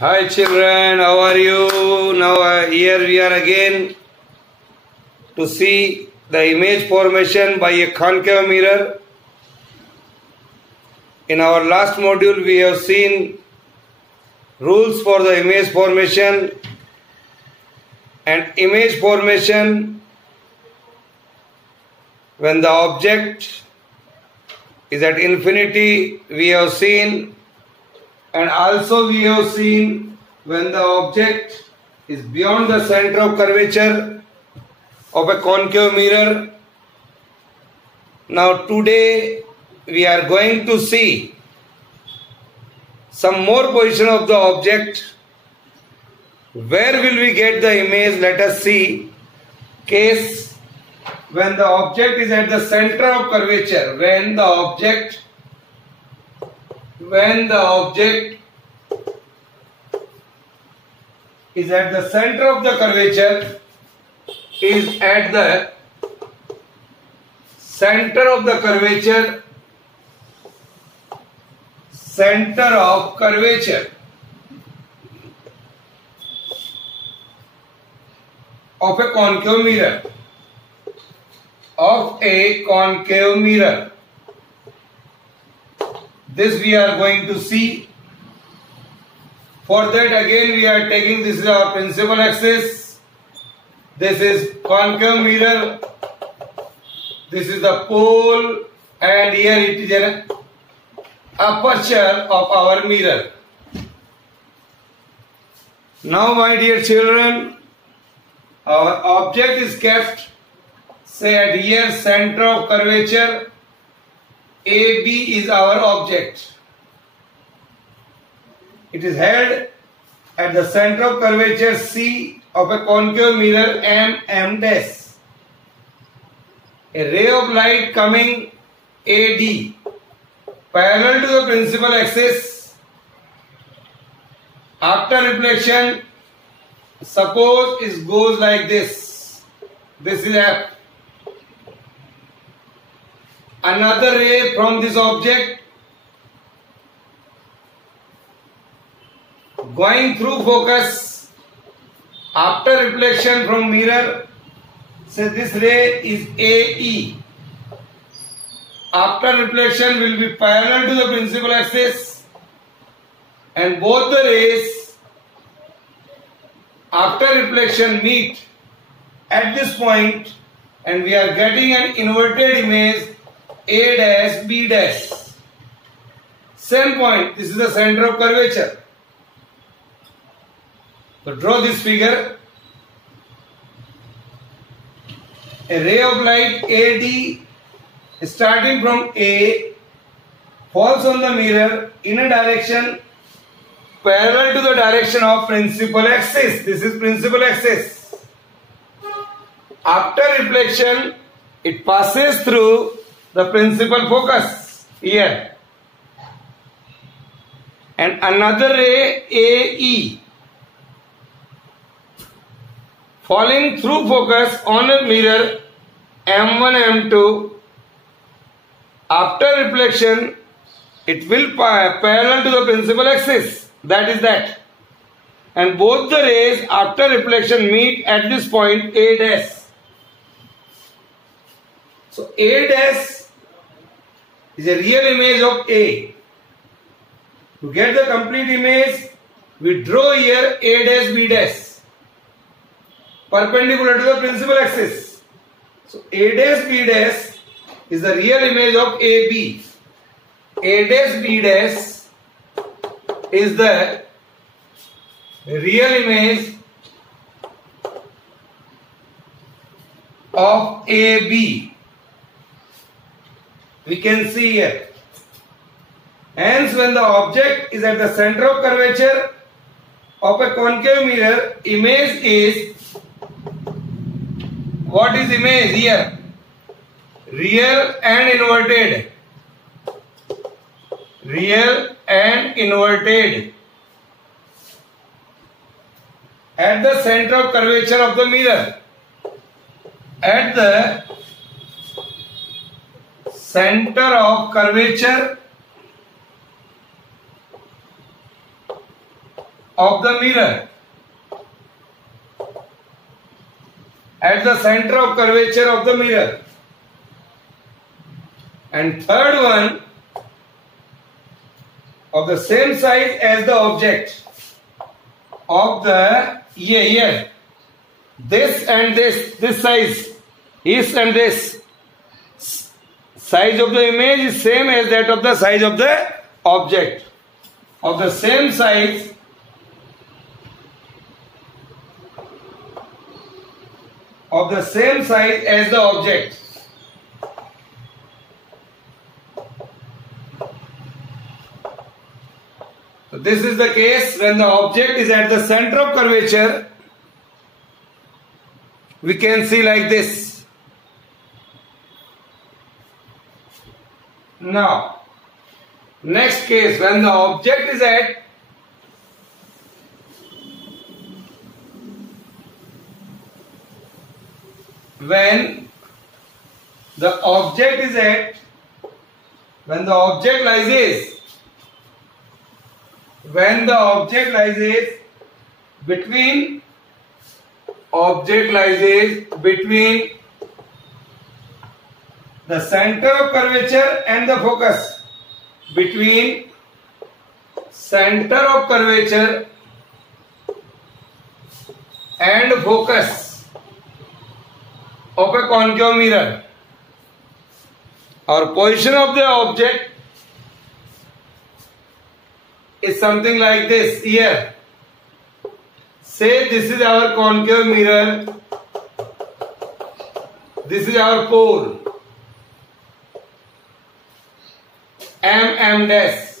Hi children, how are you? Now here we are again to see the image formation by a concave mirror. In our last module we have seen rules for the image formation, and image formation when the object is at infinity we have seen, and also we have seen when the object is beyond the center of curvature of a concave mirror. Now today we are going to see some more position of the object. Where will we get the image? Let us see. Case when the object is at the center of curvature. When the object is at the center of the curvature, is at the center of the curvature, of a concave mirror. This we are going to see. For that again we are taking, this is our principal axis, this is concave mirror, this is the pole, and here it is an aperture of our mirror. Now my dear children, our object is kept, say at here center of curvature, AB is our object. It is held at the center of curvature C of a concave mirror M dash. A ray of light coming AD parallel to the principal axis. After reflection, suppose it goes like this. This is F. Another ray from this object going through focus after reflection from mirror. Say this ray is AE. After reflection will be parallel to the principal axis, and both the rays after reflection meet at this point, and we are getting an inverted image A dash B dash. Same point, this is the center of curvature. So draw this figure. A ray of light AD starting from A falls on the mirror in a direction parallel to the direction of principal axis. This is principal axis. After reflection, it passes through the principal focus here, and another ray AE falling through focus on a mirror M1 M2. After reflection, it will parallel to the principal axis. That is that, and both the rays after reflection meet at this point A dash. So A dash is a real image of A. To get the complete image, we draw here A dash B dash perpendicular to the principal axis. So A dash B dash is the real image of AB. A dash B dash is the real image of AB. We can see here. Hence, when the object is at the center of curvature of a concave mirror, image is, what is image here? Real and inverted. Real and inverted at the center of curvature of the mirror. At the center of curvature of the mirror at the center of curvature of the mirror. And third one, of the same size as the object of the here. This and this size is and this size of the image is same as that of the size of the object. Of the same size as the object. So this is the case when the object is at the center of curvature. We can see like this. Now, next case when the object is at when the object lies between the center of curvature and the focus, between center of curvature and focus of a concave mirror. Our position of the object is something like this here. Say this is our concave mirror, this is our pole M dash.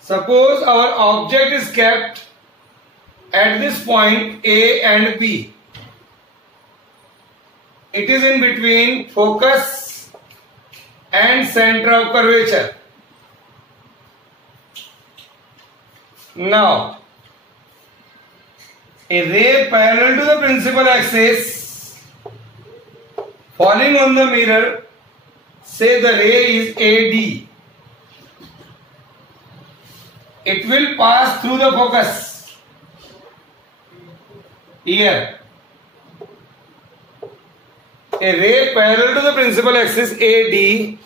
Suppose our object is kept at this point A and B. It is in between focus and center of curvature. Now, a ray parallel to the principal axis falling on the mirror, say the ray is AD. It will pass through the focus here. A ray parallel to the principal axis AD,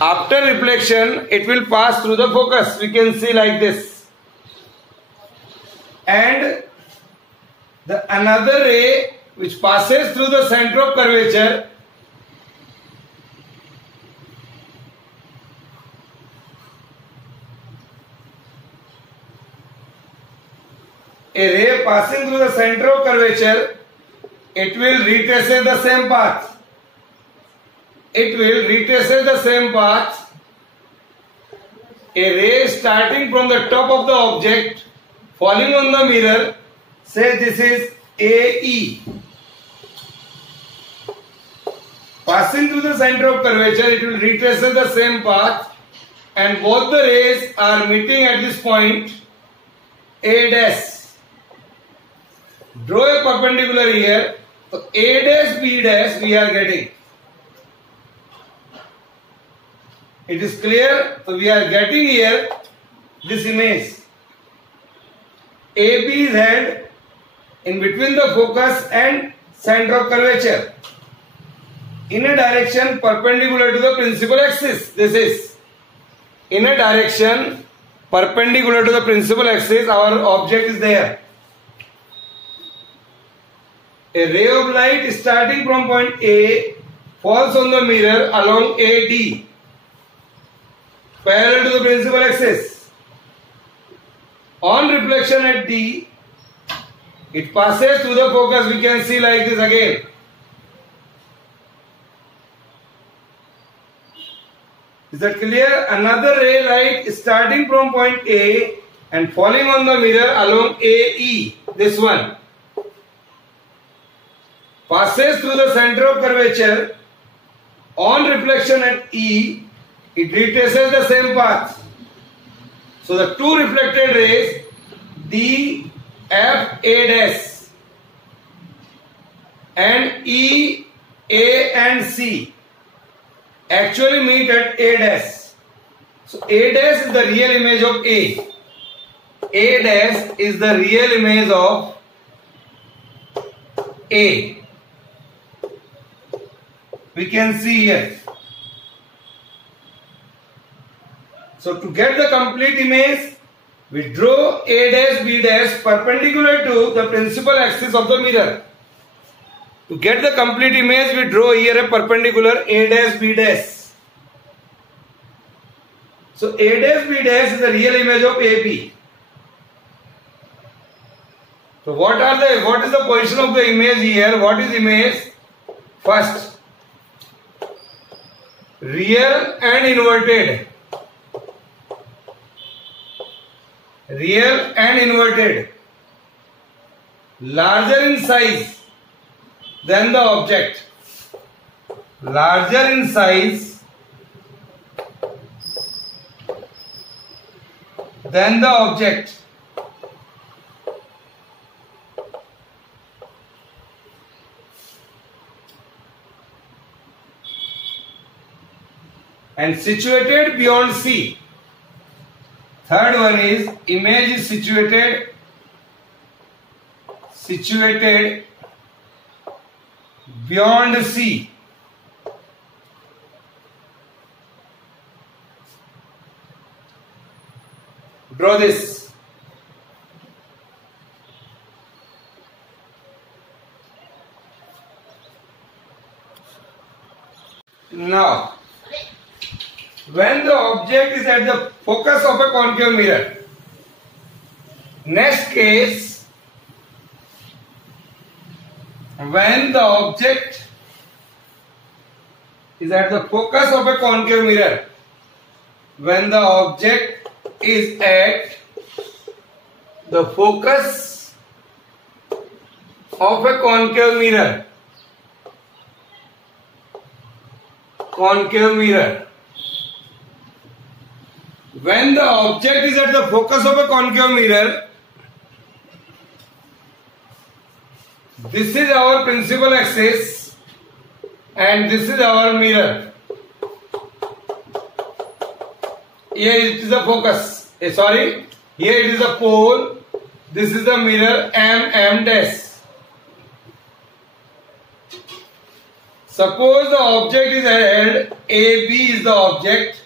after reflection it will pass through the focus. We can see like this. And the another ray which passes through the center of curvature passing through the center of curvature, it will retrace the same path. A ray starting from the top of the object falling on the mirror, say this is AE. Passing through the center of curvature, it will retrace the same path, and both the rays are meeting at this point A dash. Draw a perpendicular here. So A dash B dash we are getting. It is clear. So we are getting here this image. AB is held in between the focus and center of curvature in a direction perpendicular to the principal axis. This is in a direction perpendicular to the principal axis. Our object is there. A ray of light starting from point A falls on the mirror along AD parallel to the principal axis. On reflection at D, it passes through the focus. We can see like this again. Is that clear? Another ray light starting from point A and falling on the mirror along AE. This one passes through the center of curvature. On reflection at E, it retraces the same path. So the two reflected rays D, F, A dash and E, A and C actually meet at A dash. So A dash is the real image of A. A dash is the real image of A. We can see here. So to get the complete image, we draw A dash B dash perpendicular to the principal axis of the mirror. To get the complete image, we draw here a perpendicular A dash B dash. So A dash B dash is the real image of AB. So what is the position of the image here? What is image? First, real and inverted. Real and inverted. Larger in size than the object. Larger in size than the object. And situated beyond C. Third one is image is situated beyond C. Draw this. Now, when the object is at the focus of a concave mirror, next case, when the object is at the focus of a concave mirror, when the object is at the focus of a concave mirror, when the object is at the focus of a concave mirror, this is our principal axis and this is our mirror. Here it is the focus. Here it is the pole. This is the mirror M dash. Suppose the object is held, AB is the object,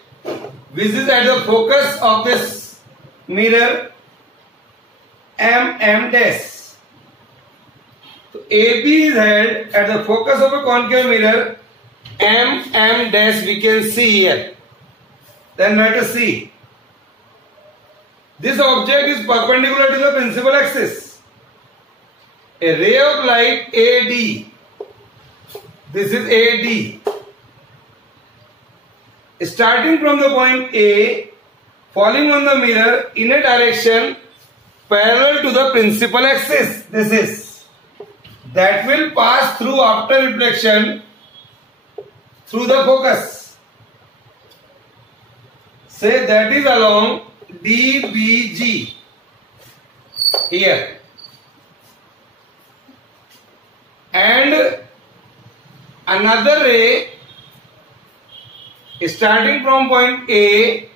which is at the focus of this mirror M dash. So AB is held at the focus of a concave mirror M dash, we can see here. Then let us see. This object is perpendicular to the principal axis. A ray of light AD. This is AD. Starting from the point A, falling on the mirror in a direction parallel to the principal axis. This is. That will pass through after reflection through the focus. Say that is along DBG. Here. And another ray starting from point A,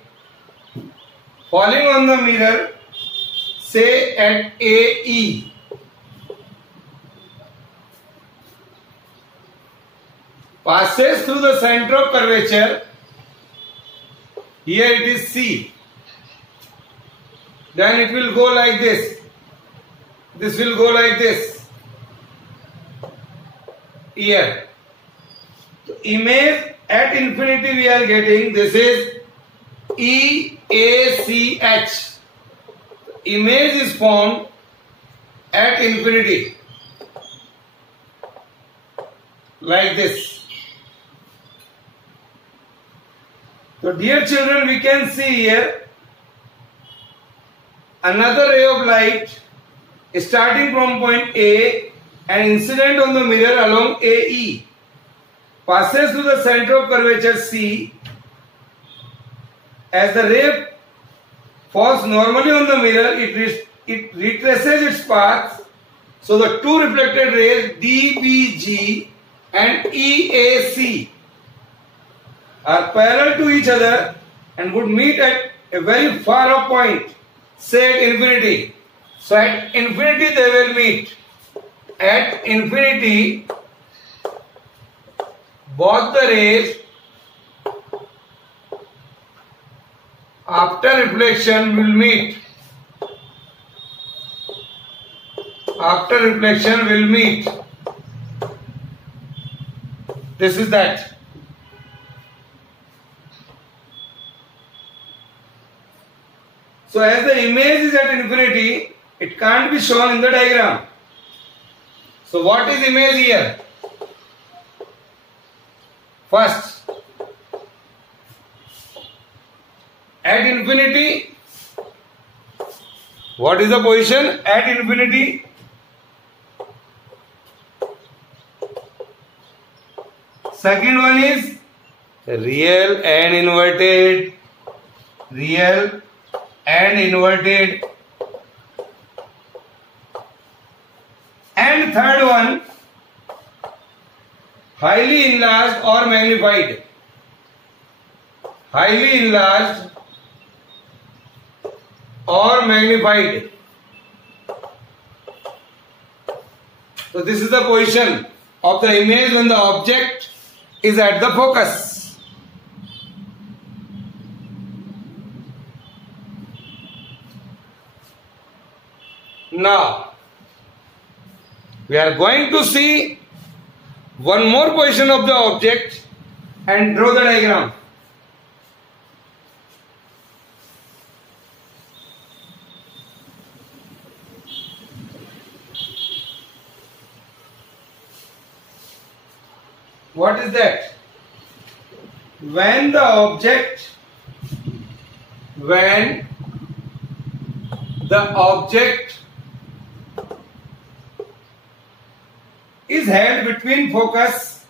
falling on the mirror, say at AE. Passes through the center of curvature. Here it is C. Then it will go like this. This will go like this. Here. So image at infinity we are getting, this is EACH. Image is formed at infinity. Like this. So dear children, we can see here another ray of light starting from point A and incident on the mirror along AE. Passes through the center of curvature C. As the ray falls normally on the mirror, it retraces its path. So the two reflected rays DBG and EAC are parallel to each other and would meet at a very far off point say at infinity. So at infinity they will meet. At infinity, both the rays after reflection will meet. After reflection will meet. This is that. So as the image is at infinity, it can't be shown in the diagram. So what is image here? First, at infinity, what is the position? At infinity, second one is real and inverted. Real and inverted. And third one, highly enlarged or magnified. Highly enlarged or magnified. So this is the position of the image when the object is at the focus. Now, we are going to see one more position of the object and draw the diagram. What is that? When the object is held between focus,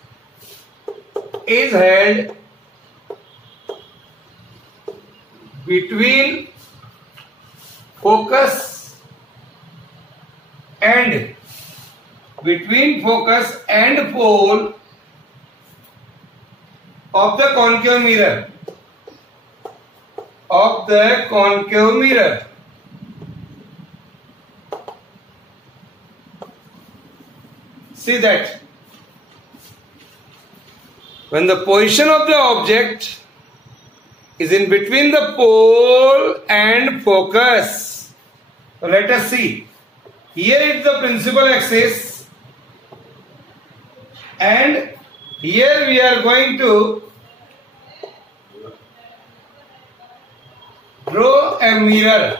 and pole of the concave mirror. See that when the position of the object is in between the pole and focus. So let us see. Here is the principal axis, and here we are going to draw a mirror.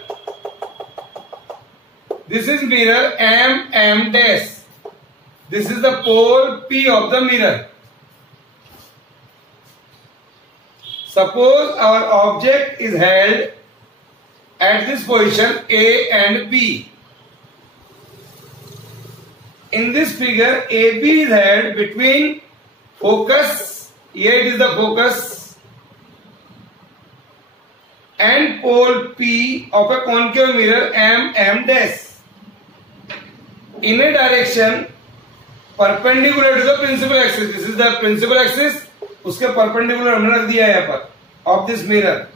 This is mirror M dash. This is the pole P of the mirror. Suppose our object is held at this position A and B. In this figure, AB is held between focus, here it is the focus, and pole P of a concave mirror M dash in a direction perpendicular to the principal axis. This is the principal axis, उसके perpendicular हमने रख दिया है यहाँ पर of this mirror.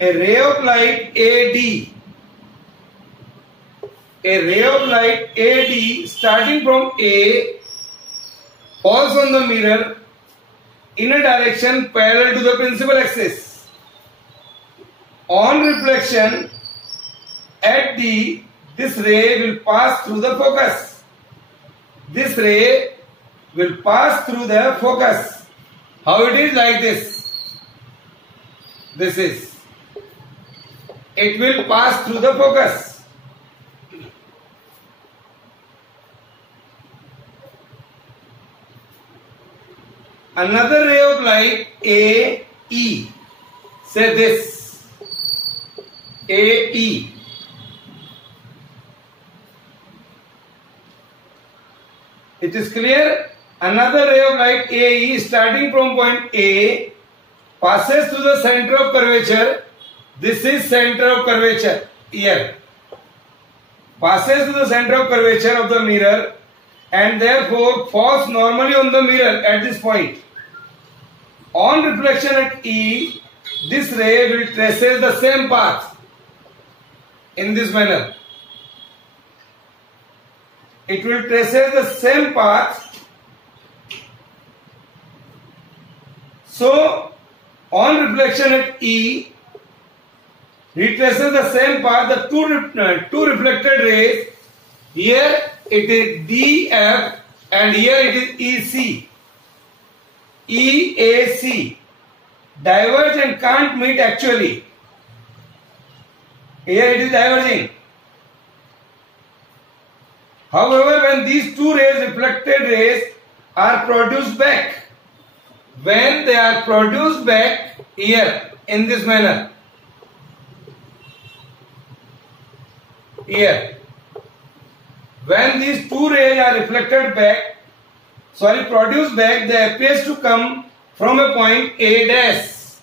A ray of light AD starting from A falls on the mirror in a direction parallel to the principal axis. On reflection at D, this ray will pass through the focus. This ray will pass through the focus. How it is? Like this. This is. It will pass through the focus. Another ray of light AE. Say this. AE. It is clear? Another ray of light AE starting from point A passes through the center of curvature. This is center of curvature here. Passes through the center of curvature of the mirror and therefore falls normally on the mirror at this point. On reflection at E, this ray will traces the same path. in this manner. It will traces the same path. So on reflection at E, retraces the same path, the two reflected rays. Here it is DF and here it is EC. EAC. Diverge and can't meet actually. Here it is diverging. However, when these two rays, reflected rays, are produced back, when they are produced back here in this manner, here, when these two rays are reflected back, produced back, they appears to come from a point A dash.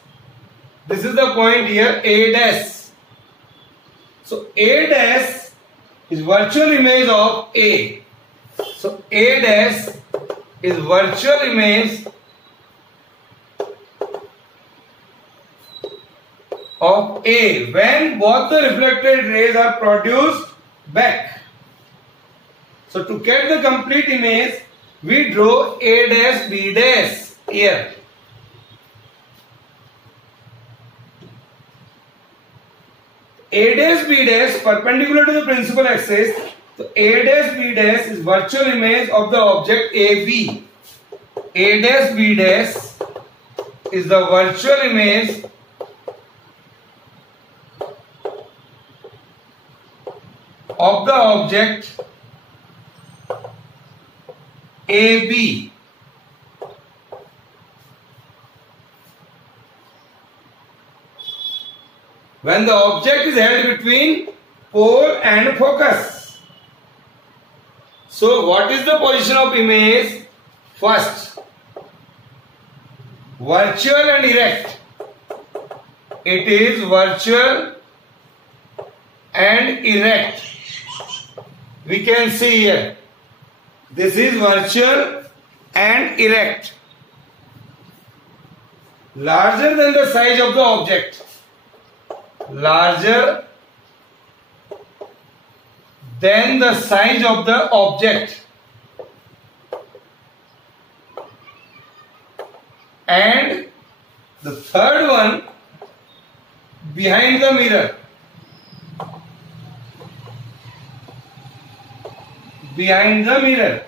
This is the point here, A dash. So A dash is virtual image of A. So A dash is virtual image of A when both the reflected rays are produced back. So to get the complete image, we draw A dash B dash here. A dash B dash perpendicular to the principal axis. So A dash B dash is virtual image of the object AB. A dash B dash is the virtual image of the object AB. When the object is held between pole and focus. So what is the position of image? First, virtual and erect. It is virtual and erect. We can see here. This is virtual and erect. Larger than the size of the object. Larger than the size of the object. And the third one, behind the mirror. Behind the mirror.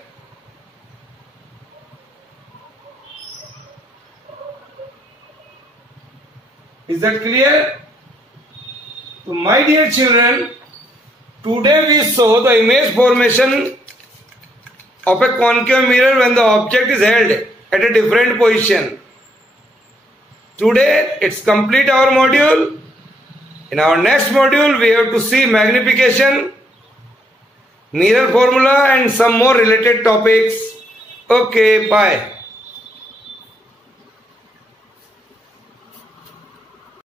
Is that clear? So my dear children, today we saw the image formation of a concave mirror when the object is held at a different position. Today it's complete our module. In our next module we have to see magnification, mirror formula and some more related topics. Okay, bye.